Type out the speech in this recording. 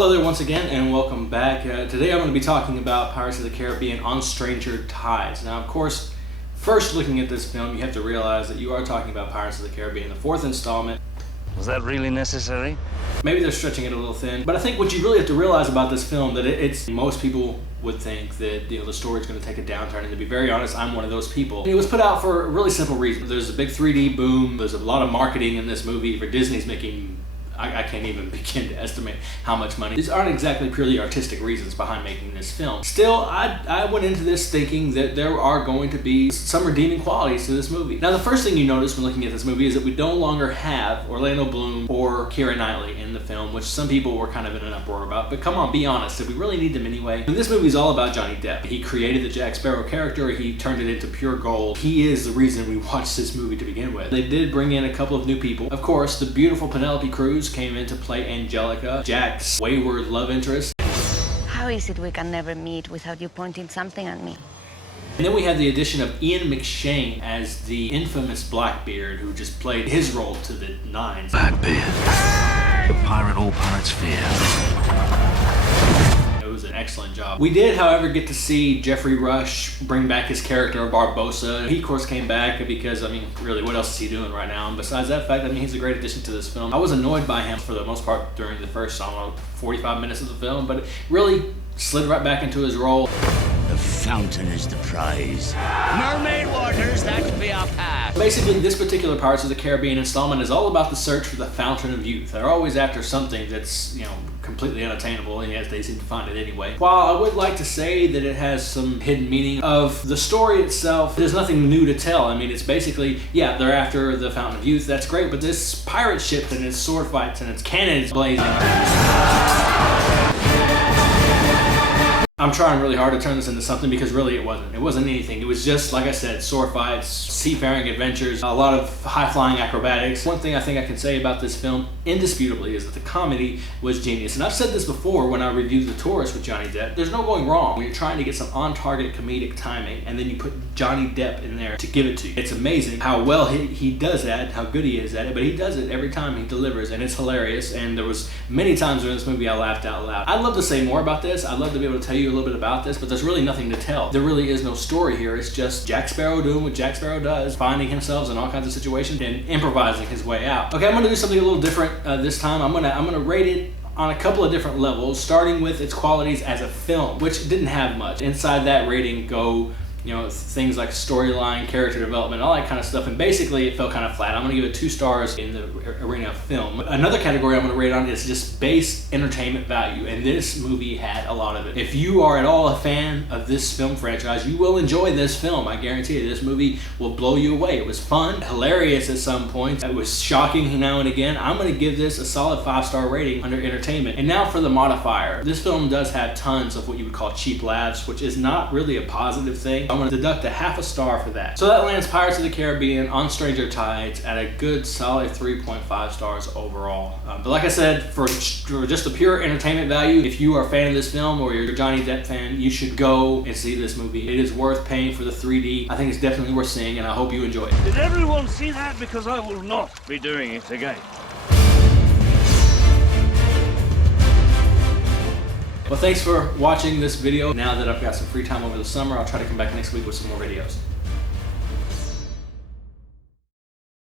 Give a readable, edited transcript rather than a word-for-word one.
Hello there once again and welcome back. Today I'm going to be talking about Pirates of the Caribbean on Stranger Tides. Now of course, first looking at this film you have to realize that you are talking about Pirates of the Caribbean, the fourth installment. Was that really necessary? Maybe they're stretching it a little thin, but I think what you really have to realize about this film that it's most people would think that the story's going to take a downturn, and to be very honest, I'm one of those people. It was put out for a really simple reason. There's a big 3D boom. There's a lot of marketing in this movie for Disney's making. I can't even begin to estimate how much money. These aren't exactly purely artistic reasons behind making this film. Still, I went into this thinking that there are going to be some redeeming qualities to this movie. Now, the first thing you notice when looking at this movie is that we no longer have Orlando Bloom or Keira Knightley in the film, which some people were kind of in an uproar about. But come on, be honest, did we really need them anyway? And this movie is all about Johnny Depp. He created the Jack Sparrow character. He turned it into pure gold. He is the reason we watched this movie to begin with. They did bring in a couple of new people. Of course, the beautiful Penelope Cruz came in to play Angelica, Jack's wayward love interest. How is it we can never meet without you pointing something at me? And then we had the addition of Ian McShane as the infamous Blackbeard, who just played his role to the nines. Blackbeard, the pirate all pirates fear. It was an excellent job. We did, however, get to see Jeffrey Rush bring back his character of Barbossa. He, of course, came back because, really, what else is he doing right now? And besides that fact, he's a great addition to this film. I was annoyed by him for the most part during the first, 45 minutes of the film, but it really slid right back into his role. The fountain is the prize. Mermaid waters, that be our path. Basically, this particular Pirates of the Caribbean installment is all about the search for the fountain of youth. They're always after something that's, completely unattainable, and yet they seem to find it anyway. While I would like to say that it has some hidden meaning of the story itself, there's nothing new to tell. It's basically, yeah, they're after the fountain of youth, that's great, but this pirate ship and its sword fights and its cannons blazing. I'm trying really hard to turn this into something because really it wasn't. It wasn't anything. It was just, like I said, sword fights, seafaring adventures, a lot of high-flying acrobatics. One thing I think I can say about this film, indisputably, is that the comedy was genius. And I've said this before when I reviewed The Tourist with Johnny Depp. There's no going wrong when you're trying to get some on-target comedic timing and then you put Johnny Depp in there to give it to you. It's amazing how well he does that, how good he is at it, but he does it every time he delivers, and it's hilarious. And there was many times during this movie I laughed out loud. I'd love to say more about this. I'd love to be able to tell you a little bit about this, but there's really nothing to tell. There really is no story here. It's just Jack Sparrow doing what Jack Sparrow does, finding himself in all kinds of situations and improvising his way out. Okay, I'm gonna do something a little different this time. I'm gonna rate it on a couple of different levels, starting with its qualities as a film, which didn't have much. Inside that rating go things like storyline, character development, all that kind of stuff, and basically it felt kind of flat. I'm going to give it 2 stars in the arena of film. Another category I'm going to rate on is just base entertainment value, and this movie had a lot of it. If you are at all a fan of this film franchise, you will enjoy this film. I guarantee you, this movie will blow you away. It was fun, hilarious at some points. It was shocking now and again. I'm going to give this a solid 5-star rating under entertainment. And now for the modifier. This film does have tons of what you would call cheap laughs, which is not really a positive thing. I'm going to deduct a 0.5 star for that. So that lands Pirates of the Caribbean on Stranger Tides at a good solid 3.5 stars overall. But like I said, for just the pure entertainment value, if you are a fan of this film or you're a Johnny Depp fan, you should go and see this movie. It is worth paying for the 3D. I think it's definitely worth seeing, and I hope you enjoy it. Did everyone see that? Because I will not be doing it again. Well, thanks for watching this video. Now that I've got some free time over the summer, I'll try to come back next week with some more videos.